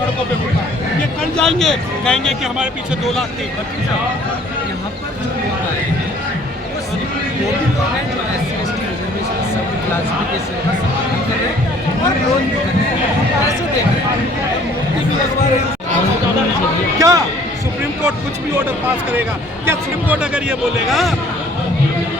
सड़कों पे होता है। ये कल जाएंगे, कहेंगे कि हमारे पीछे 2 लाख थे। यहाँ पर जो लोग आए हैं वो सिर्फ वो भी लोग हैं जो SC/ST रिजर्वेशन सब क्लासिफिकेशन का समर्थन कर रहे हैं और विरोध भी कर रहे हैं। कैसे देख रहे हैं? मोदी भी लगवा रहे हैं। क्या सुप्रीम कोर्ट कुछ भी ऑर्डर पास करेगा? क्या सुप्रीम कोर्ट अगर ये बोलेगा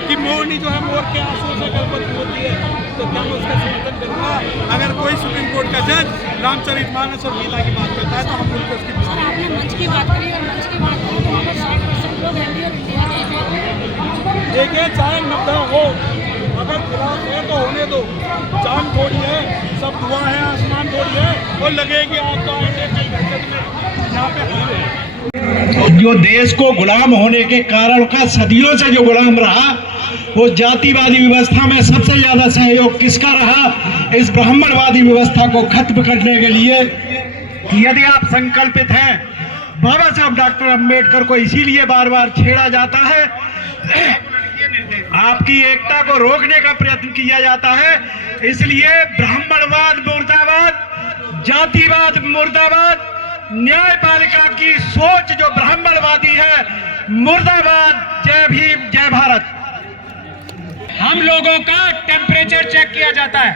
कि मोरनी जो है मोर के आंसू से गर्भवती होती है, तो क्या मैं उसका समर्थन करूँगा? अगर कोई सुप्रीम कोर्ट का जज रामचरितमानस और गीता की बात करता है तो हम बिल्कुल उसकी सर, आपने मंच की बात करी और मंच की बात करी तो वहाँ पर 60% लोग एनडीए और इंडिया के हैं। देखिए, चाहे 90 हो, अगर खिलाफ है तो होने दो। जान थोड़ी है, सब दुआ है, आसमान थोड़ी है, और लगेगी आग तो आएंगे कई घंटे में यहाँ पे हारे। जो देश को गुलाम होने के कारण का सदियों से जो गुलाम रहा, वो जातिवादी व्यवस्था में सबसे ज्यादा सहयोग किसका रहा? इस ब्राह्मणवादी व्यवस्था को खत्म करने के लिए यदि आप संकल्पित हैं, बाबा साहब डॉक्टर अंबेडकर को इसीलिए बार बार छेड़ा जाता है, आपकी एकता को रोकने का प्रयत्न किया जाता है। इसलिए ब्राह्मणवाद मुर्दाबाद, जातिवाद मुर्दाबाद, न्यायपालिका की सोच जो ब्राह्मणवादी है मुर्दाबाद, जय भीम जय भारत। हम लोगों का टेम्परेचर चेक किया जाता है।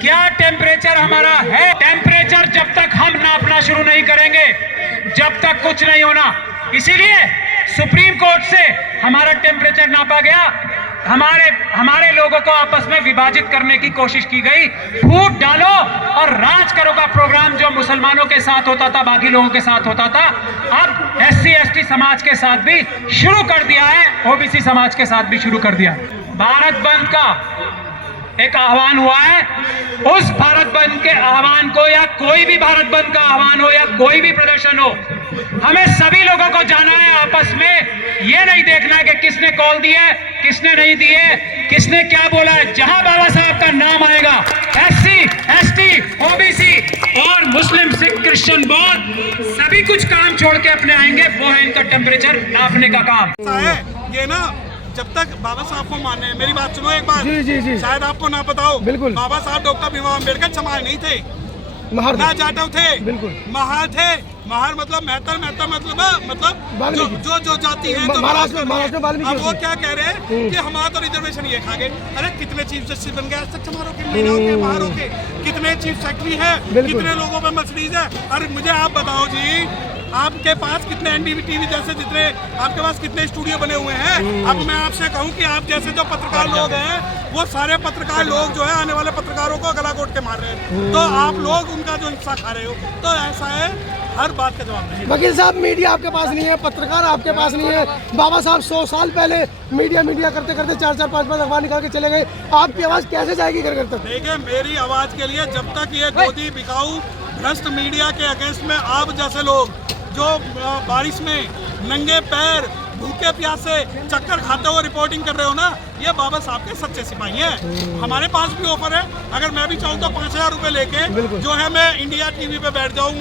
क्या टेम्परेचर हमारा है? टेम्परेचर जब तक हम नापना शुरू नहीं करेंगे, जब तक कुछ नहीं होना। इसीलिए सुप्रीम कोर्ट से हमारा टेम्परेचर नापा गया, हमारे लोगों को आपस में विभाजित करने की कोशिश की गई। फूट डालो और राज करो का प्रोग्राम जो मुसलमानों के साथ होता था, बाकी लोगों के साथ होता था, अब SC/ST समाज के साथ भी शुरू कर दिया है, OBC समाज के साथ भी शुरू कर दिया। भारत बंद का एक आह्वान हुआ है। उस भारत बंद के आह्वान को, या कोई भी भारत बंद का आह्वान हो या कोई भी प्रदर्शन हो, हमें सभी लोगों को जाना है आपस में। ये नहीं देखना है कि किसने कॉल दी है, किसने नहीं दी है, किसने क्या बोला है। जहां बाबा साहब का नाम आएगा, SC/ST, OBC और मुस्लिम, सिख, क्रिश्चियन, बौद्ध सभी कुछ काम छोड़ के अपने आएंगे। वो है इनका टेम्परेचर नापने का काम। ये ना, जब तक बाबा साहब को माने, मेरी बात सुनो एक बार। जी। शायद आपको ना पता हो, बिल्कुल। बाबा साहब डॉक्टर भीमराव अम्बेडकर चमार नहीं थे, ना जाटव थे, बिल्कुल। महार थे। महार मतलब मेहतर मतलब जो जाति है, तो महाराष्ट्र में अब वो क्या कह रहे हैं कि हमारा तो रिजर्वेशन ये खा गए। अरे कितने चीफ जस्टिस बन गए आज तक चमारों के, मीनाओं के, महारों के? कितने चीफ सेक्रेटरी है, कितने लोगों पर मर्सिडीज है? अरे मुझे आप बताओ जी, आपके पास कितने NDTV जैसे जितने आपके पास कितने स्टूडियो बने हुए हैं? अब मैं आपसे कहूं कि आप जैसे जो पत्रकार लोग हैं, वो सारे पत्रकार लोग जो है आने वाले पत्रकारों को गला घोट के मार रहे हैं, तो आप लोग उनका जो हिस्सा खा रहे हो। तो ऐसा है, हर बात का जवाब नहीं। वकील साहब, मीडिया आपके पास नहीं है, पत्रकार आपके पास नहीं है। बाबा साहब 100 साल पहले मीडिया करते करते 4-4, 5-5 अखबार निकाल के चले गए। आपकी आवाज कैसे जाएगी घर घर तक? देखिए, मेरी आवाज के लिए जब तक ये गोदी बिकाऊ भ्रष्ट मीडिया के अगेंस्ट में आप जैसे लोग जो बारिश में नंगे पैर भूखे प्यासे चक्कर खाते हुए रिपोर्टिंग कर रहे हो ना, ये बाबा साहब के सच्चे सिपाही हैं। हमारे पास भी ऑफर है, अगर मैं भी चाहूँ तो 5000 रुपए लेके जो है मैं इंडिया TV पे बैठ जाऊँ,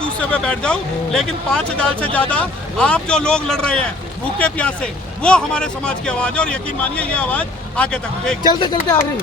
दूसरे पे बैठ जाऊँ, लेकिन 5000 से ज्यादा आप जो लोग लड़ रहे हैं भूखे प्यासे, वो हमारे समाज की आवाज है। और यकीन मानिए ये आवाज आगे तक उठेगी। चलते चलते आखिरी,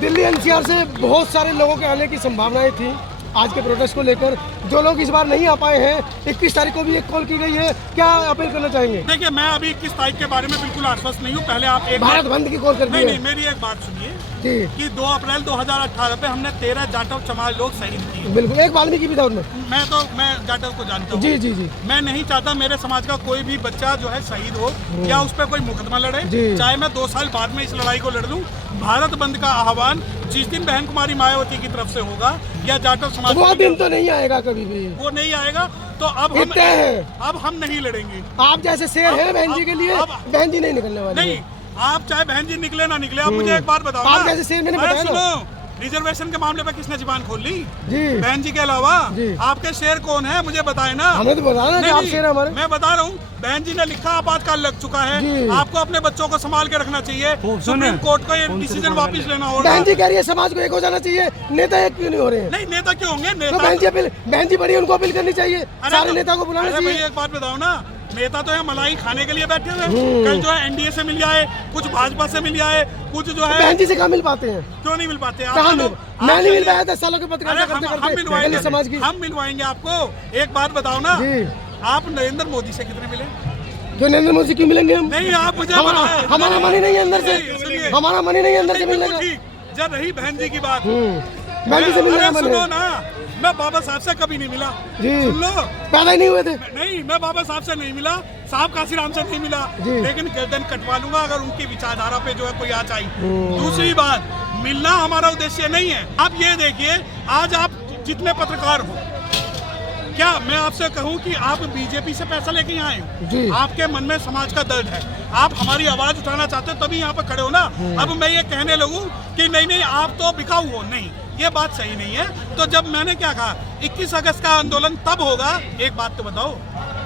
दिल्ली NCR से बहुत सारे लोगों के आने की संभावनाएं थी आज के प्रोटेस्ट को लेकर। जो लोग इस बार नहीं आ पाए हैं, 21 तारीख को भी एक कॉल की गई है, क्या अपील करना चाहेंगे? देखिए, मैं अभी 21 तारीख के बारे में बिल्कुल आश्वस्त नहीं हूँ। पहले आप एक भारत बंद की कॉल कर दी है। नहीं, मेरी एक बात सुनिए कि 2 अप्रैल 2018 पे हमने 13 जाटव चमार लोग शहीद किए। बिल्कुल, एक वाल्मीकि भी था उनमें। मैं जाटव को जानता हूँ। जी। मैं नहीं चाहता मेरे समाज का कोई भी बच्चा जो है शहीद हो या उस पर कोई मुकदमा लड़े, चाहे मैं 2 साल बाद में इस लड़ाई को लड़ लूं। भारत बंद का आह्वान जिस दिन बहन कुमारी मायावती की तरफ से होगा या जाटव समाज, वो दिन तो नहीं आएगा कभी भी, वो नहीं आएगा। तो अब हम नहीं लड़ेंगे। आप जैसे शेर है बहन जी के लिए, बहन जी नहीं निकलने वाली। नहीं, आप चाहे बहन जी निकले ना निकले, आप मुझे एक बात बताओ, आप जैसे शेर मैंने बताया ना, रिजर्वेशन के मामले पे किसने जुबान खोल ली? जी, बहन जी के अलावा आपके शेर कौन है, मुझे बताए ना। हमें तो बताना कि आप शेर है हमारे। मैं बता रहा हूँ, बहन जी ने लिखा आपातकाल लग चुका है, आपको अपने बच्चों को संभाल के रखना चाहिए। सुप्रीम कोर्ट को ये डिसीजन वापस लेना होगा। बहन जी कह रही है समाज को एक हो जाना चाहिए, नेता एक क्यों नहीं हो रहे हैं? नहीं, नेता क्यों होंगे? तो बहन जी बड़ी, उनको अपील करनी चाहिए, सारे नेता को बुलाना चाहिए। एक बात बताओ ना, नेता तो यहाँ मलाई खाने के लिए बैठे हुए हैं। कल जो है एनडीए से मिल जाए, कुछ भाजपा से मिल जाए, कुछ जो है बहन जी से कहाँ मिल पाते हैं? क्यों नहीं मिल पाते? कहाँ मिल? मैं नहीं मिल पाया 10 सालों के अरे पत्रकारिता हम करते मिलवाएंगे, करते समाज की। हम मिलवाएंगे आपको। एक बात बताओ ना, जी। आप नरेंद्र मोदी से कितने मिले? जो नरेंद्र मोदी क्यों मिलेंगे हम? नहीं, आप मुझे हमारा मन ही नहीं है अंदर से, सुनिए। हमारा मन ही नहीं है अंदर से मिलने का। जब रही बहन जी की बात, बहन जी से मिलने का अरे मन सुनो है। ना, मैं बाबा साहब से कभी नहीं मिला। जी। सुन लो, पैदा ही नहीं हुए थे। नहीं, मैं बाबा साहब से नहीं मिला, साहब काशीराम से नहीं मिला, जी। लेकिन गर्दन कटवा लूंगा अगर उनकी विचारधारा पे जो है कोई आ आई। दूसरी बात, मिलना हमारा उद्देश्य नहीं है। आप ये देखिए, आज आप जितने पत्रकार हो, क्या मैं आपसे कहूं कि आप बीजेपी से पैसा लेके यहाँ आए जी। हो? आपके मन में समाज का दर्द है, आप हमारी आवाज उठाना चाहते हो तभी यहाँ पे खड़े हो ना। अब मैं ये कहने लगूं कि नहीं नहीं आप तो बिकाऊ हो, नहीं, ये बात सही नहीं है। तो जब मैंने क्या कहा 21 अगस्त का आंदोलन तब होगा, एक बात तो बताओ।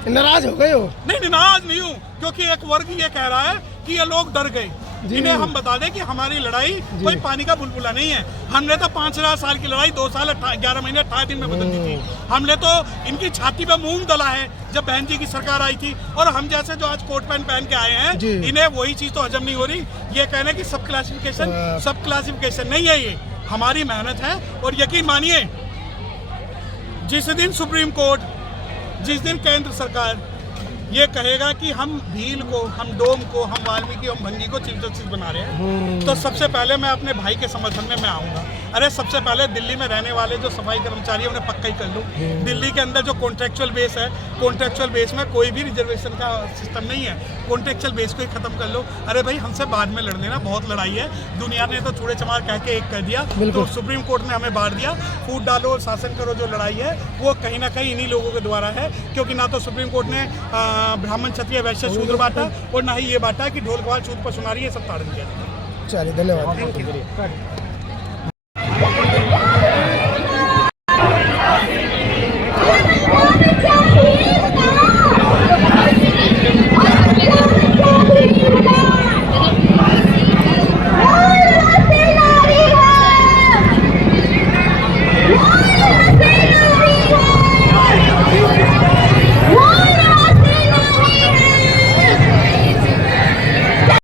नाराज हो गए हो? नहीं, नाराज नहीं हूँ, क्योंकि एक वर्ग ये कह रहा है कि ये लोग डर गए। इन्हें हम बता दें कि हमारी लड़ाई कोई पानी का बुलबुला नहीं है। हमने तो 5000 साल की लड़ाई 2 साल 11 महीने 18 दिन में बदल दी थी। हमने तो इनकी छाती पे मूंग दला है जब बहन जी की सरकार आई थी। और हम जैसे जो आज कोट पैंट पहन के आए हैं, इन्हें वही चीज तो हजम नहीं हो रही। ये कहने की सब क्लासिफिकेशन नहीं है, ये हमारी मेहनत है। और यकीन मानिए, जिस दिन सुप्रीम कोर्ट, जिस दिन केंद्र सरकार ये कहेगा कि हम भील को, हम डोम को, हम वाल्मीकि, हम भंगी को चीफ जस्टिस बना रहे हैं, तो सबसे पहले मैं अपने भाई के समर्थन में मैं आऊँगा। अरे सबसे पहले दिल्ली में रहने वाले जो सफाई कर्मचारी हैं उन्हें पक्का ही कर लूँ। दिल्ली के अंदर जो कॉन्ट्रेक्चुअल बेस है, कॉन्ट्रेक्चुअल बेस में कोई भी रिजर्वेशन का सिस्टम नहीं है, कॉन्ट्रेक्चुअल बेस को ही खत्म कर लो। अरे भाई, हमसे बाद में लड़ लेना, बहुत लड़ाई है। दुनिया ने तो छुड़े चमार कह के एक कर दिया, तो सुप्रीम कोर्ट ने हमें बांट दिया। फूट डालो और शासन करो जो लड़ाई है, वो कहीं ना कहीं इन्हीं लोगों के द्वारा है। क्योंकि ना तो सुप्रीम कोर्ट ने ब्राह्मण, क्षत्रिय, वैश्य, शूद्र बांटा, और ना ही ये बांटा कि ढोल कवाल, छूत पर सुनारी, ये सब ताड़ दिया। चलिए, धन्यवाद।